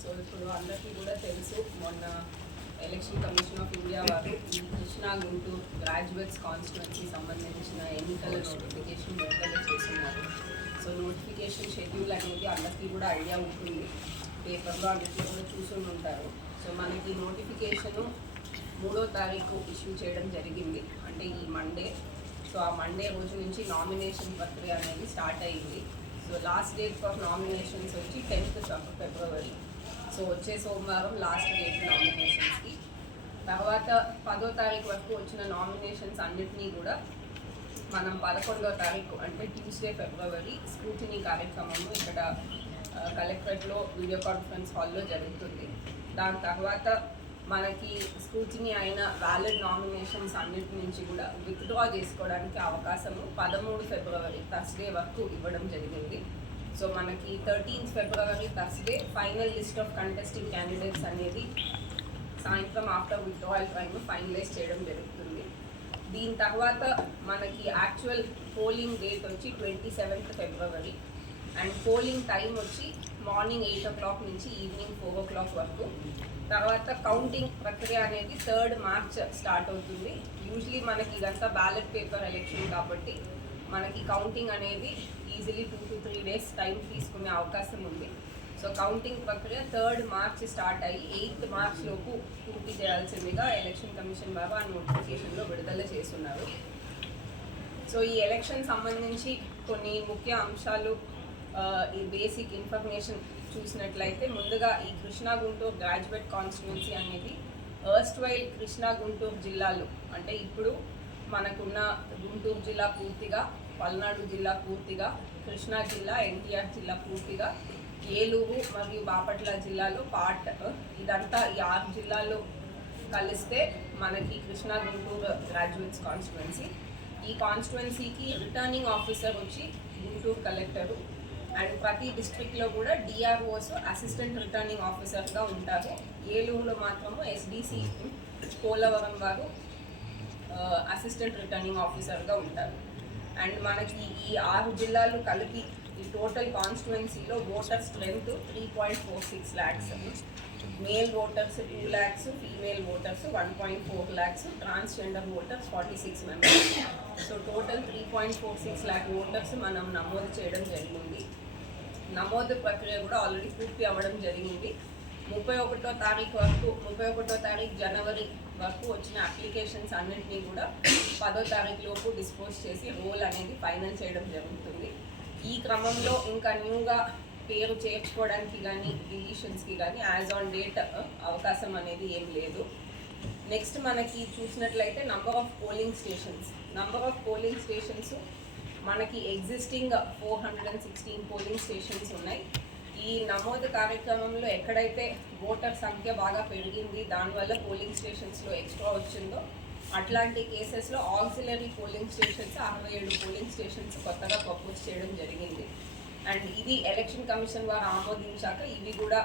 So ఇప్పుడు అందరికీ కూడా తెలుసు, మొన్న ఎలక్షన్ కమిషన్ ఆఫ్ ఇండియా వారు ఈ కృష్ణా గుంటూరు గ్రాడ్యుయేట్స్ కాన్స్టిట్యున్సీ సంబంధించిన ఎన్నికల నోటిఫికేషన్ విడుదల చేస్తున్నారు. సో నోటిఫికేషన్ షెడ్యూల్ అనేది అందరికీ కూడా ఐడియా ఉంటుంది, పేపర్లో అన్నింటిలో కూడా చూసుకుని ఉంటారు. సో మనకి నోటిఫికేషను 3వ తారీఖు ఇష్యూ చేయడం జరిగింది, అంటే ఈ మండే. సో ఆ మండే రోజు నుంచి నామినేషన్ ప్రక్రియ అనేది స్టార్ట్ అయ్యింది. So last date for nominations వచ్చి 10th ఫిబ్రవరి. సో వచ్చే సోమవారం లాస్ట్ డేట్ నామినేషన్స్కి. తర్వాత 10వ తారీఖు వరకు వచ్చిన నామినేషన్స్ అన్నిటినీ కూడా మనం 11వ తారీఖు అంటే ట్యూస్డే ఫిబ్రవరి స్క్రూటినీ కార్యక్రమము ఇక్కడ కలెక్టరేట్లో వీడియో కాన్ఫరెన్స్ హాల్లో జరుగుతుంది. దాని తర్వాత మనకి స్క్రూటినీ అయిన వ్యాలిడ్ నామినేషన్స్ అన్నిటి నుంచి కూడా విత్డ్రా చేసుకోవడానికి అవకాశము 13 ఫిబ్రవరి థర్స్డే వరకు ఇవ్వడం జరిగింది. సో మనకి 13th February Thursday final list of contesting candidates అనేది సాయంత్రం ఆఫ్టర్ విత్డ్రాయల్ టైమ్ ఫైనలైజ్ చేయడం జరుగుతుంది. దీని తర్వాత మనకి యాక్చువల్ పోలింగ్ డేట్ వచ్చి 27th February and polling time వచ్చి మార్నింగ్ 8 o'clock నుంచి ఈవినింగ్ 4 o'clock వరకు. తర్వాత కౌంటింగ్ ప్రక్రియ అనేది 3rd March స్టార్ట్ అవుతుంది. యూజువలీ మనకి ఇదంతా బ్యాలెట్ పేపర్ ఎలక్షన్ కాబట్టి మనకి కౌంటింగ్ అనేది ఈజీలీ 2 to 3 days టైం తీసుకునే అవకాశం ఉంది. సో కౌంటింగ్ ప్రక్రియ 3rd March స్టార్ట్ అయ్యి 8th March లోపు పూర్తి చేయాల్సిందిగా ఎలక్షన్ కమిషన్ వారు ఆ నోటిఫికేషన్లో విడుదల చేస్తున్నారు. సో ఈ ఎలక్షన్ సంబంధించి కొన్ని ముఖ్య అంశాలు, ఈ బేసిక్ ఇన్ఫర్మేషన్ చూసినట్లయితే, ముందుగా ఈ కృష్ణా గుంటూరు గ్రాడ్యుయేట్ కాన్స్టిట్యున్సీ అనేది ఎర్స్ట్వైల్ కృష్ణా గుంటూరు జిల్లాలు, అంటే ఇప్పుడు మనకున్న గుంటూరు జిల్లా పూర్తిగా, పల్నాడు జిల్లా పూర్తిగా, కృష్ణా జిల్లా, ఎన్టీఆర్ జిల్లా పూర్తిగా, ఏలూరు మరియు బాపట్ల జిల్లాలో పార్ట్, ఇదంతా ఈ 6 జిల్లాల్లో కలిస్తే మనకి కృష్ణా గుంటూరు గ్రాడ్యుయేట్స్ కాన్స్టిట్యున్సీ. ఈ కాన్స్టిట్యున్సీకి రిటర్నింగ్ ఆఫీసర్ వచ్చి గుంటూరు కలెక్టరు అండ్ ప్రతి డిస్ట్రిక్ట్లో కూడా డిఆర్ఓస్ అసిస్టెంట్ రిటర్నింగ్ ఆఫీసర్గా ఉంటారు. ఏలూరులో మాత్రము ఎస్డిసి పోలవరం వారు అసిస్టెంట్ రిటర్నింగ్ ఆఫీసర్గా ఉంటారు. అండ్ మనకి ఈ 6 జిల్లాలు కలిపి ఈ టోటల్ కాన్స్టిట్యున్సీలో voter strength 3.46 lakhs, male voters 2 lakhs, female voters 1.4 lakhs, transgender voters 46 members. So total 3.46 lakh voters మనం నమోదు చేయడం జరిగింది. నమోదు ప్రక్రియ కూడా ఆల్రెడీ పూర్తి అవ్వడం జరిగింది. 31వ తారీఖు జనవరి వరకు వచ్చిన అప్లికేషన్స్ అన్నింటినీ కూడా 10వ తారీఖు లోపు డిస్పోజ్ చేసి రోల్ అనేది ఫైనల్ చేయడం జరుగుతుంది. ఈ క్రమంలో ఇంకా న్యూగా పేరు చేర్చుకోవడానికి కానీ డిలీషన్స్కి కానీ యాజ్ ఆన్ డేట్ అవకాశం అనేది ఏం లేదు. నెక్స్ట్ మనకి చూసినట్లయితే నంబర్ ఆఫ్ పోలింగ్ స్టేషన్స్ మనకి ఎగ్జిస్టింగ్ 416 పోలింగ్ స్టేషన్స్ ఉన్నాయి. ఈ నమోదు కార్యక్రమంలో ఎక్కడైతే ఓటర్ సంఖ్య బాగా పెరిగింది, దానివల్ల పోలింగ్ స్టేషన్స్లో ఎక్స్ట్రా వచ్చిందో అట్లాంటి కేసెస్లో auxiliary polling stations 67 polling stations కొత్తగా ప్రపోజ్ చేయడం జరిగింది. అండ్ ఇది ఎలక్షన్ కమిషన్ వారు ఆమోదించాక ఇవి కూడా